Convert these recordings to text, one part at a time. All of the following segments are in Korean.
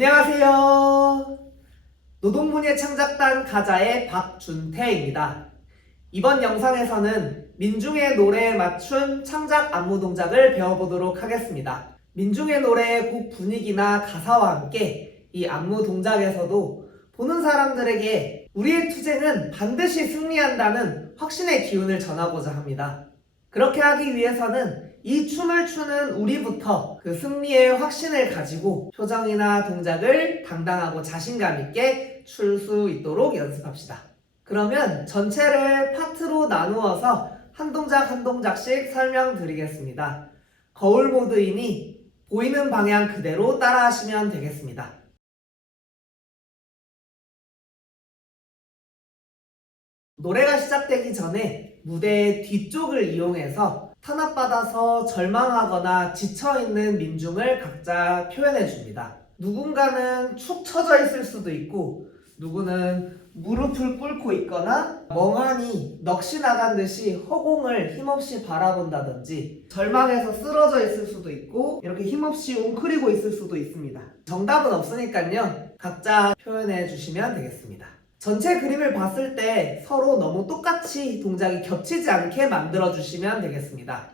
안녕하세요. 노동문예 창작단 가자의 박준태입니다. 이번 영상에서는 민중의 노래에 맞춘 창작 안무 동작을 배워보도록 하겠습니다. 민중의 노래의 곡 분위기나 가사와 함께 이 안무 동작에서도 보는 사람들에게 우리의 투쟁은 반드시 승리한다는 확신의 기운을 전하고자 합니다. 그렇게 하기 위해서는 이 춤을 추는 우리부터 그 승리의 확신을 가지고 표정이나 동작을 당당하고 자신감 있게 출 수 있도록 연습합시다. 그러면 전체를 파트로 나누어서 한 동작 한 동작씩 설명드리겠습니다. 거울 모드이니 보이는 방향 그대로 따라하시면 되겠습니다. 노래가 시작되기 전에 무대의 뒤쪽을 이용해서 탄압받아서 절망하거나 지쳐있는 민중을 각자 표현해줍니다. 누군가는 축 처져 있을 수도 있고 누구는 무릎을 꿇고 있거나 멍하니 넋이 나간 듯이 허공을 힘없이 바라본다든지 절망해서 쓰러져 있을 수도 있고 이렇게 힘없이 웅크리고 있을 수도 있습니다. 정답은 없으니까요. 각자 표현해 주시면 되겠습니다. 전체 그림을 봤을 때 서로 너무 똑같이 동작이 겹치지 않게 만들어 주시면 되겠습니다.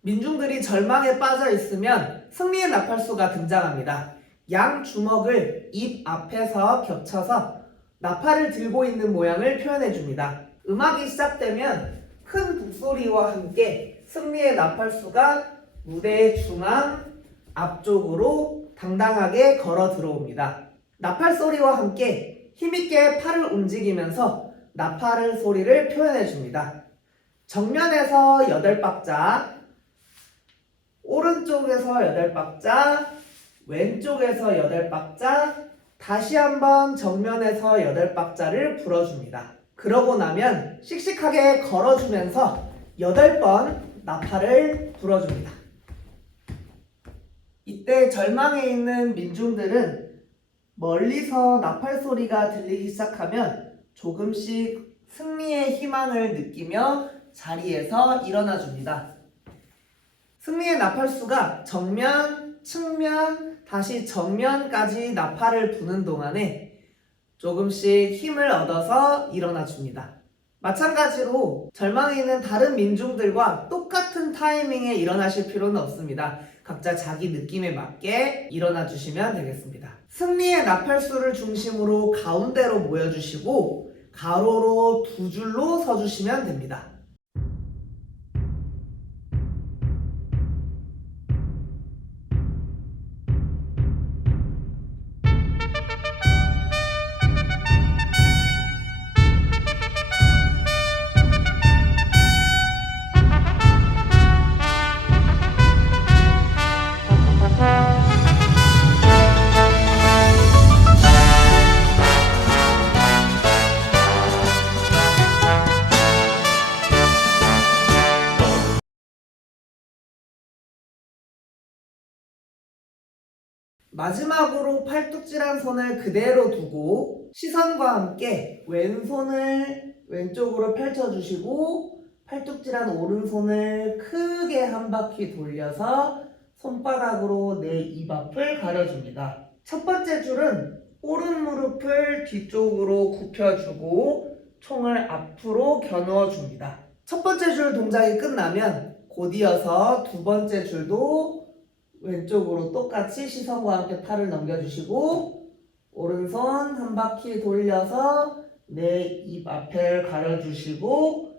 민중들이 절망에 빠져 있으면 승리의 나팔수가 등장합니다. 양 주먹을 입 앞에서 겹쳐서 나팔을 들고 있는 모양을 표현해 줍니다. 음악이 시작되면 큰 북소리와 함께 승리의 나팔수가 무대의 중앙 앞쪽으로 당당하게 걸어 들어옵니다. 나팔 소리와 함께 힘있게 팔을 움직이면서 나팔 소리를 표현해 줍니다. 정면에서 8박자, 오른쪽에서 8박자, 왼쪽에서 8박자, 다시 한번 정면에서 8박자를 불어줍니다. 그러고 나면 씩씩하게 걸어주면서 8번 나팔을 불어줍니다. 이때 절망에 있는 민중들은 멀리서 나팔 소리가 들리기 시작하면 조금씩 승리의 희망을 느끼며 자리에서 일어나 줍니다. 승리의 나팔수가 정면, 측면, 다시 정면까지 나팔을 부는 동안에 조금씩 힘을 얻어서 일어나 줍니다. 마찬가지로 절망에 있는 다른 민중들과 똑같은 타이밍에 일어나실 필요는 없습니다. 각자 자기 느낌에 맞게 일어나 주시면 되겠습니다. 승리의 나팔수를 중심으로 가운데로 모여주시고 가로로 2줄로 서주시면 됩니다. 마지막으로 팔뚝질한 손을 그대로 두고 시선과 함께 왼손을 왼쪽으로 펼쳐주시고 팔뚝질한 오른손을 크게 한 바퀴 돌려서 손바닥으로 내 입 앞을 가려줍니다. 첫 번째 줄은 오른 무릎을 뒤쪽으로 굽혀주고 총을 앞으로 겨누어 줍니다. 첫 번째 줄 동작이 끝나면 곧이어서 두 번째 줄도 왼쪽으로 똑같이 시선과 함께 팔을 넘겨주시고 오른손 한 바퀴 돌려서 내 입 앞을 가려주시고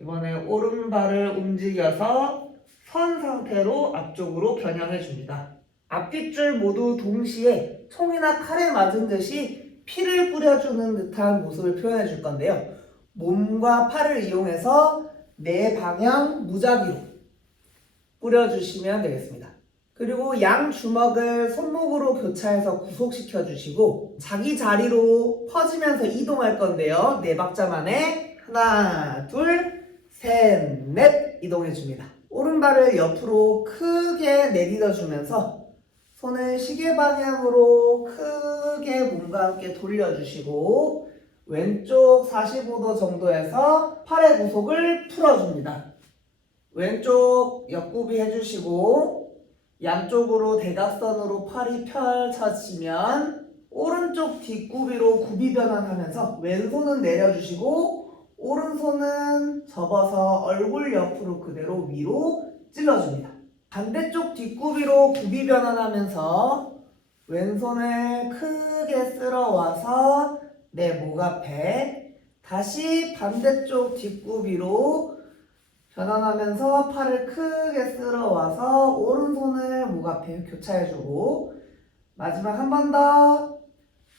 이번에 오른발을 움직여서 선 상태로 앞쪽으로 겨냥해 줍니다. 앞뒷줄 모두 동시에 총이나 칼에 맞은 듯이 피를 뿌려주는 듯한 모습을 표현해 줄 건데요. 몸과 팔을 이용해서 내 방향 무작위로 뿌려주시면 되겠습니다. 그리고 양 주먹을 손목으로 교차해서 구속시켜 주시고 자기 자리로 퍼지면서 이동할 건데요. 4박자 만에 하나, 둘, 셋, 넷 이동해 줍니다. 오른발을 옆으로 크게 내딛어 주면서 손을 시계 방향으로 크게 몸과 함께 돌려주시고 왼쪽 45도 정도에서 팔의 구속을 풀어줍니다. 왼쪽 옆구비 해주시고 양쪽으로 대각선으로 팔이 펼쳐지면 오른쪽 뒷구비로 굽이 변환하면서 왼손은 내려주시고 오른손은 접어서 얼굴 옆으로 그대로 위로 찔러줍니다. 반대쪽 뒷구비로 굽이 변환하면서 왼손을 크게 쓸어와서 내 목 앞에, 다시 반대쪽 뒷구비로 변환하면서 팔을 크게 쓸어와서 오른손을 목 앞에 교차해주고, 마지막 한 번 더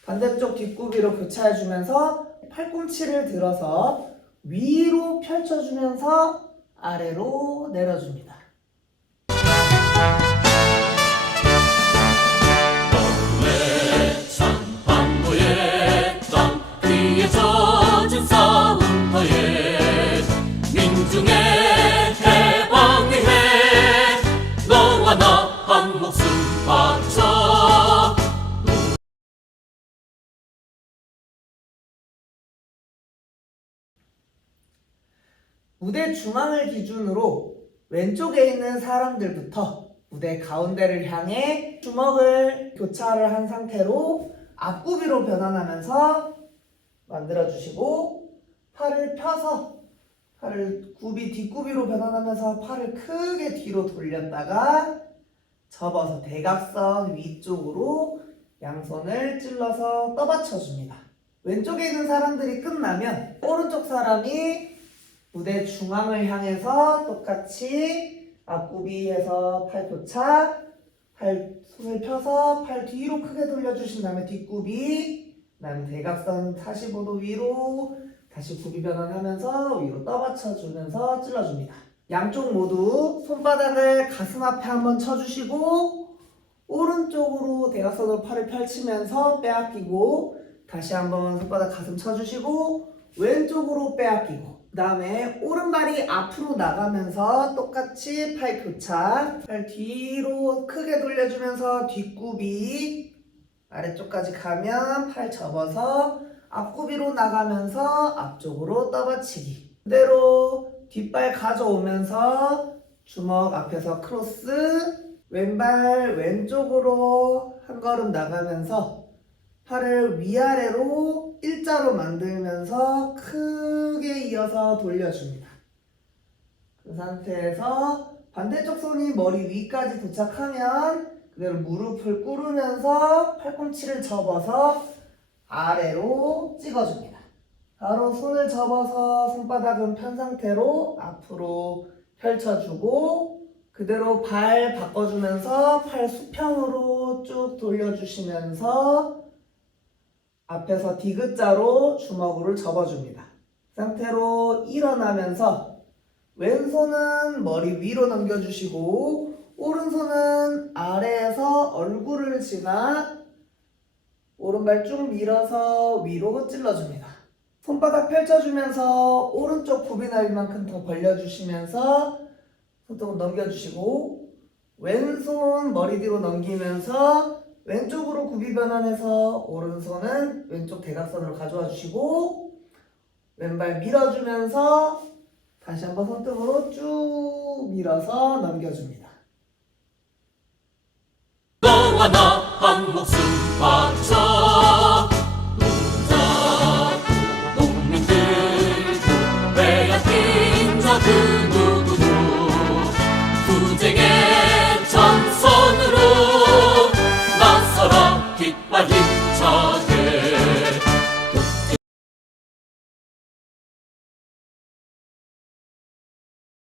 반대쪽 뒷구비로 교차해주면서 팔꿈치를 들어서 위로 펼쳐주면서 아래로 내려줍니다. 젖은 싸움터에 민중의 해방 위해 너와 나 한 목숨 바쳐. 무대 중앙을 기준으로 왼쪽에 있는 사람들부터 무대 가운데를 향해 주먹을 교차를 한 상태로 앞구비로 변환하면서 만들어주시고, 팔을 펴서 팔을 뒷구비로 변환하면서 팔을 크게 뒤로 돌렸다가 접어서 대각선 위쪽으로 양손을 찔러서 떠받쳐줍니다. 왼쪽에 있는 사람들이 끝나면 오른쪽 사람이 무대 중앙을 향해서 똑같이 앞구비에서 팔 교차, 손을 펴서 팔 뒤로 크게 돌려주신 다음에 뒷구비, 그 다음에 대각선 45도 위로 다시 굽이 변환하면서 위로 떠받쳐주면서 찔러줍니다. 양쪽 모두 손바닥을 가슴 앞에 한번 쳐주시고 오른쪽으로 대각선으로 팔을 펼치면서 빼앗기고, 다시 한번 손바닥 가슴 쳐주시고 왼쪽으로 빼앗기고, 그 다음에 오른발이 앞으로 나가면서 똑같이 팔 교차, 팔 뒤로 크게 돌려주면서 뒷구비, 아래쪽까지 가면 팔 접어서 앞구비로 나가면서 앞쪽으로 떠받치기. 그대로 뒷발 가져오면서 주먹 앞에서 크로스, 왼발 왼쪽으로 한 걸음 나가면서 팔을 위아래로 일자로 만들면서 크게 이어서 돌려줍니다. 그 상태에서 반대쪽 손이 머리 위까지 도착하면 그대로 무릎을 꿇으면서 팔꿈치를 접어서 아래로 찍어줍니다. 바로 손을 접어서 손바닥은 편 상태로 앞으로 펼쳐주고, 그대로 발 바꿔주면서 팔 수평으로 쭉 돌려주시면서 앞에서 디귿자로 주먹으로 접어줍니다. 그 상태로 일어나면서 왼손은 머리 위로 넘겨주시고 오른손은 아래에서 얼굴을 지나 오른발 쭉 밀어서 위로 찔러줍니다. 손바닥 펼쳐주면서 오른쪽 굽이 날 만큼 더 벌려주시면서 손톱을 넘겨주시고, 왼손 머리 뒤로 넘기면서 왼쪽으로 굽이 변환해서 오른손은 왼쪽 대각선으로 가져와 주시고, 왼발 밀어주면서 다시 한번 손등으로 쭉 밀어서 넘겨줍니다. 너와 나 한 목숨 바쳐. 농민들 빼앗긴 자 그 누구도 투쟁의 전선으로 나서라 깃발 힘차게.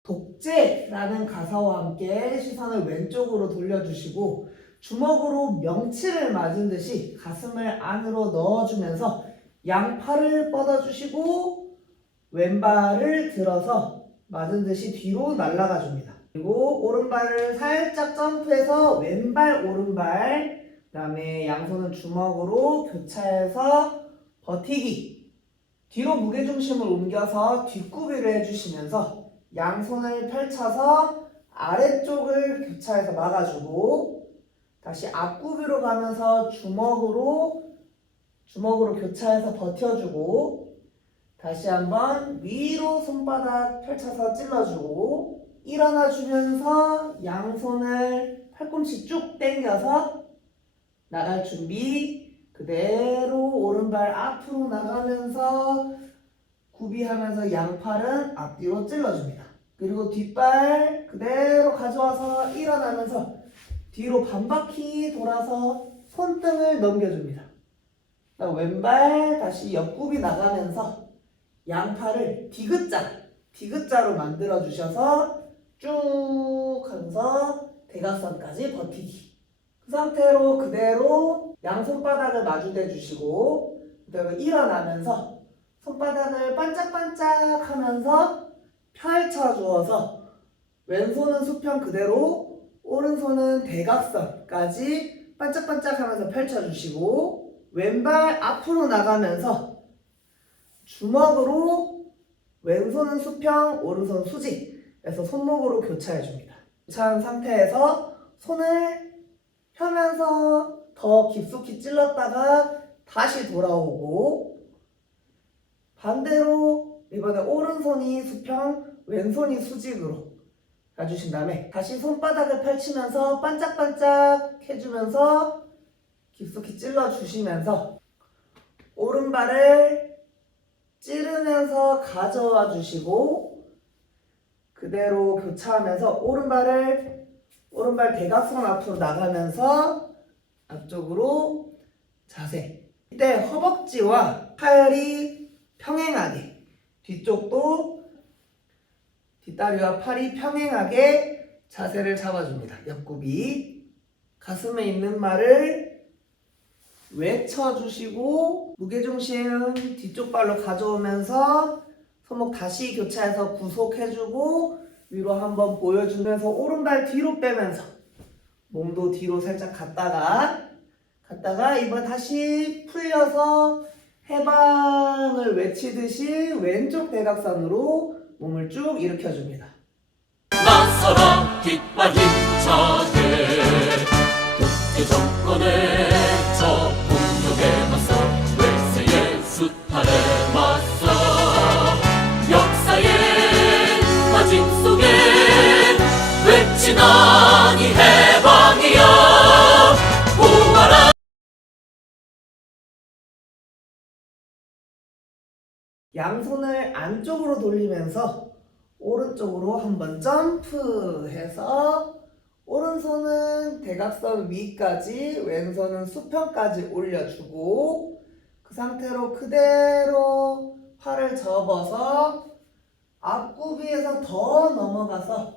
독재라는 가사와 함께 시선을 왼쪽으로 돌려주시고 주먹으로 명치를 맞은 듯이 가슴을 안으로 넣어주면서 양팔을 뻗어주시고 왼발을 들어서 맞은 듯이 뒤로 날아가 줍니다. 그리고 오른발을 살짝 점프해서 왼발 오른발, 그 다음에 양손은 주먹으로 교차해서 버티기. 뒤로 무게중심을 옮겨서 뒷구비를 해주시면서 양손을 펼쳐서 아래쪽을 교차해서 막아주고, 다시 앞구비로 가면서 주먹으로 교차해서 버텨주고, 다시 한번 위로 손바닥 펼쳐서 찔러주고, 일어나주면서 양손을 팔꿈치 쭉 당겨서 나갈 준비. 그대로 오른발 앞으로 나가면서 구비하면서 양팔은 앞뒤로 찔러줍니다. 그리고 뒷발 그대로 가져와서 일어나면서 뒤로 반바퀴 돌아서 손등을 넘겨줍니다. 왼발 다시 옆구비 나가면서 양팔을 디귿자로 만들어 주셔서 쭉 하면서 대각선까지 버티기. 그 상태로 그대로 양손바닥을 마주대 주시고 그대로 일어나면서 손바닥을 반짝반짝 하면서 펼쳐 주어서 왼손은 수평 그대로 오른손은 대각선까지 반짝반짝 하면서 펼쳐 주시고 왼발 앞으로 나가면서 주먹으로 왼손은 수평, 오른손 수직 해서 손목으로 교차해 줍니다. 교차한 상태에서 손을 펴면서 더 깊숙이 찔렀다가 다시 돌아오고 반대로 이번에 오른손이 수평, 왼손이 수직으로 가주신 다음에 다시 손바닥을 펼치면서 반짝반짝 해주면서 깊숙이 찔러주시면서 오른발을 찌르면서 가져와 주시고 그대로 교차하면서 오른발 대각선 앞으로 나가면서 앞쪽으로 자세. 이때 허벅지와 팔이 평행하게 뒤쪽도 뒷다리와 팔이 평행하게 자세를 잡아줍니다. 옆구비. 가슴에 있는 말을 외쳐주시고 무게중심 뒤쪽 발로 가져오면서 손목 다시 교차해서 구속해주고 위로 한번 보여주면서 오른발 뒤로 빼면서 몸도 뒤로 살짝 갔다가 이번 다시 풀려서 해방을 외치듯이 왼쪽 대각선으로 몸을 쭉 일으켜줍니다. 나서라 깃발 힘차게 독재 정권의 저 폭력에 맞서 외세의 수탈에 맞서 역사의 마징 속에 외치나니 해방이여 보아라. 양손을 안쪽으로 돌리면서 오른쪽으로 한번 점프해서 오른손은 대각선 위까지 왼손은 수평까지 올려주고 그 상태로 그대로 팔을 접어서 앞구비에서 더 넘어가서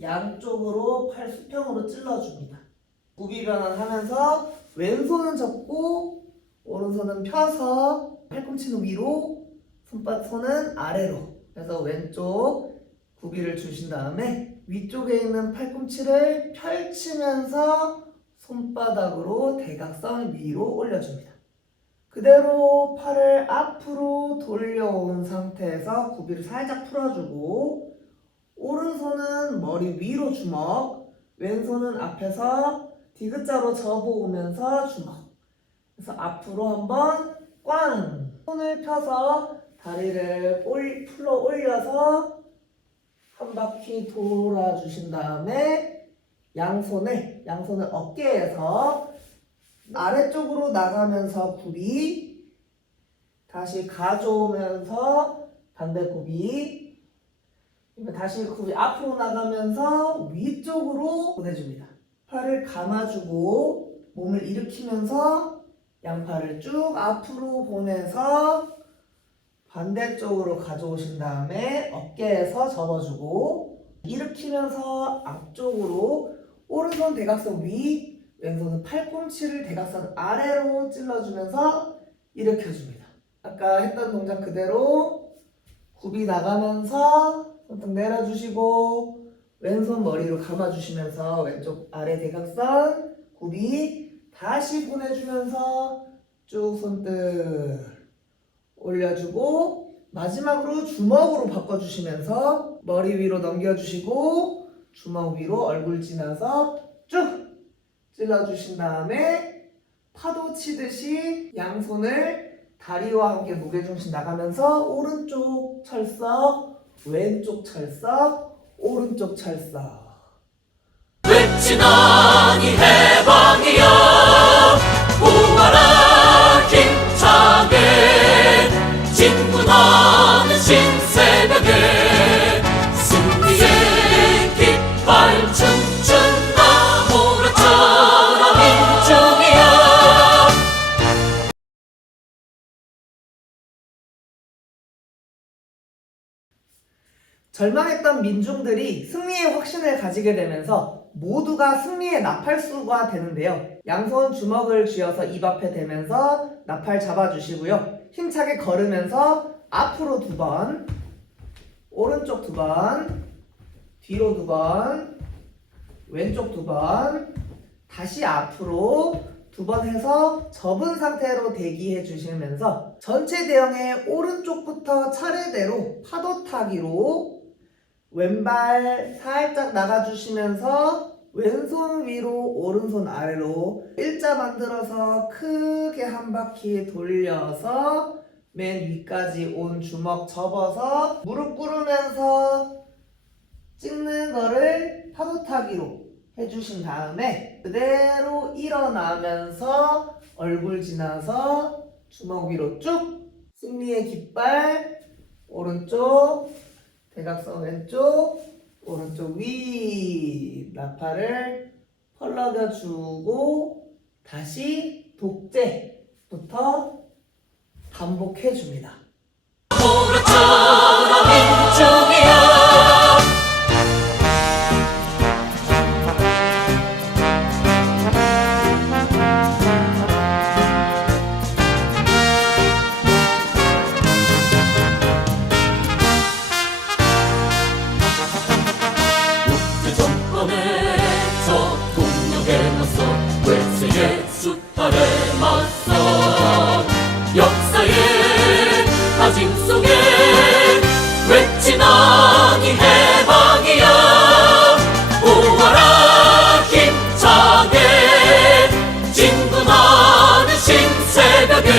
양쪽으로 팔 수평으로 찔러줍니다. 구비 변환하면서 왼손은 접고 오른손은 펴서 팔꿈치는 위로 손은 아래로 그래서 왼쪽 구비를 주신 다음에 위쪽에 있는 팔꿈치를 펼치면서 손바닥으로 대각선 위로 올려줍니다. 그대로 팔을 앞으로 돌려온 상태에서 구비를 살짝 풀어주고 오른손은 머리 위로 주먹, 왼손은 앞에서 디귿자로 접어오면서 주먹. 그래서 앞으로 한번 꽝! 손을 펴서 다리를 풀러 올려서 한 바퀴 돌아주신 다음에 양손을 어깨에서 아래쪽으로 나가면서 구비 다시 가져오면서 반대 구비 다시 구비 앞으로 나가면서 위쪽으로 보내줍니다. 팔을 감아주고 몸을 일으키면서 양팔을 쭉 앞으로 보내서 반대쪽으로 가져오신 다음에 어깨에서 접어주고 일으키면서 앞쪽으로 오른손 대각선 위, 왼손은 팔꿈치를 대각선 아래로 찔러주면서 일으켜줍니다. 아까 했던 동작 그대로 굽이 나가면서 손등 내려주시고 왼손 머리로 감아주시면서 왼쪽 아래 대각선 굽이 다시 보내주면서 쭉 손등 올려주고 마지막으로 주먹으로 바꿔주시면서 머리 위로 넘겨주시고 주먹 위로 얼굴 지나서 쭉 찔러주신 다음에 파도 치듯이 양손을 다리와 함께 무게중심 나가면서 오른쪽 철석, 왼쪽 철석, 오른쪽 철석 외치나 천천히 해방이여 보아라 힘차게 진군하는 신새벽에 승리의 깃발 춤춘다 몰아쳐라 민중이여. 절망했던 민중들이 승리의 확신을 가지게 되면서 모두가 승리의 나팔수가 되는데요. 양손 주먹을 쥐어서 입 앞에 대면서 나팔 잡아주시고요. 힘차게 걸으면서 앞으로 2번, 오른쪽 2번, 뒤로 2번, 왼쪽 2번, 다시 앞으로 2번 해서 접은 상태로 대기해 주시면서 전체 대형의 오른쪽부터 차례대로 파도 타기로 왼발 살짝 나가주시면서 왼손 위로 오른손 아래로 일자 만들어서 크게 한 바퀴 돌려서 맨 위까지 온 주먹 접어서 무릎 꿇으면서 찍는 거를 파도 타기로 해주신 다음에 그대로 일어나면서 얼굴 지나서 주먹 위로 쭉 승리의 깃발 오른쪽 대각선 왼쪽 오른쪽 위 나팔을 펄럭여 주고 다시 독재부터 반복해 줍니다. 몰아쳐라 민중이여 육대 정권의 저 동력에 맞서 외세의 수탈에 맞서 역사의 다짐 속에 외치나니 해방이여 보아라 힘차게 진군하는 신새벽에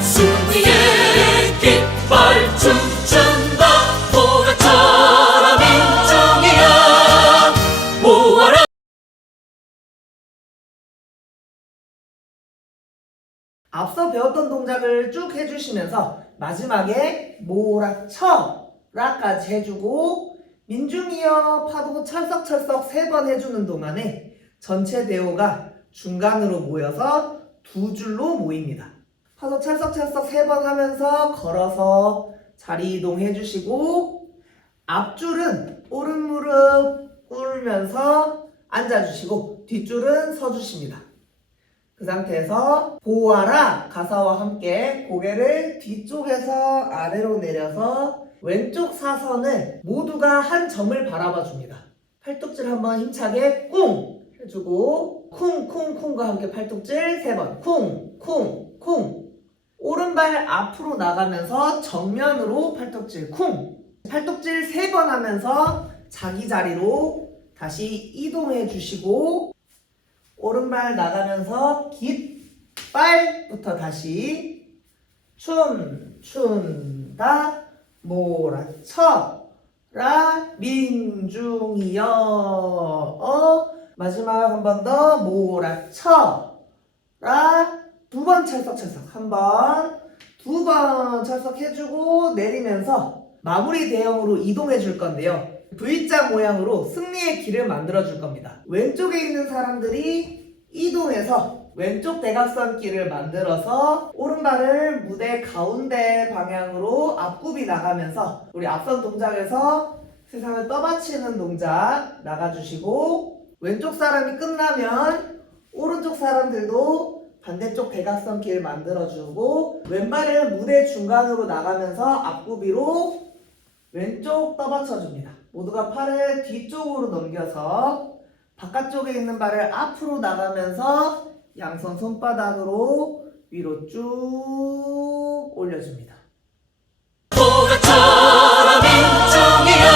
승리의 깃발 춤춘다 몰아쳐라 민중이여 보아라. 앞서 배웠던 동작을 쭉 해주시면서 마지막에 몰아쳐라까지 해주고 민중이여 파도 찰썩찰썩 3번 해주는 동안에 전체 대호가 중간으로 모여서 2줄로 모입니다. 파도 찰썩찰썩 3번 하면서 걸어서 자리 이동해 주시고 앞줄은 오른 무릎 꿇으면서 앉아주시고 뒷줄은 서주십니다. 그 상태에서 보아라 가사와 함께 고개를 뒤쪽에서 아래로 내려서 왼쪽 사선을 모두가 한 점을 바라봐 줍니다. 팔뚝질 한번 힘차게 쿵 해주고 쿵쿵쿵과 함께 팔뚝질 3번 쿵쿵쿵 오른발 앞으로 나가면서 정면으로 팔뚝질 쿵 팔뚝질 3번 하면서 자기 자리로 다시 이동해 주시고 오른발 나가면서 깃발부터 다시 춤춘다 몰아쳐라 민중이여 마지막 한 번 더 몰아쳐라 2번 찰썩찰썩 1번 2번 찰썩해주고 내리면서 마무리 대형으로 이동해 줄 건데요. V자 모양으로 승리의 길을 만들어 줄 겁니다. 왼쪽에 있는 사람들이 이동해서 왼쪽 대각선 길을 만들어서 오른발을 무대 가운데 방향으로 앞굽이 나가면서 우리 앞선 동작에서 세상을 떠받치는 동작 나가주시고 왼쪽 사람이 끝나면 오른쪽 사람들도 반대쪽 대각선 길 만들어주고 왼발을 무대 중간으로 나가면서 앞구비로 왼쪽 떠받쳐줍니다. 모두가 팔을 뒤쪽으로 넘겨서 바깥쪽에 있는 발을 앞으로 나가면서 양손 손바닥으로 위로 쭉 올려줍니다. 몰아쳐라 민중이여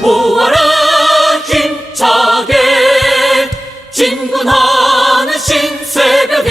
모아라 힘차게 진군하는 신새벽에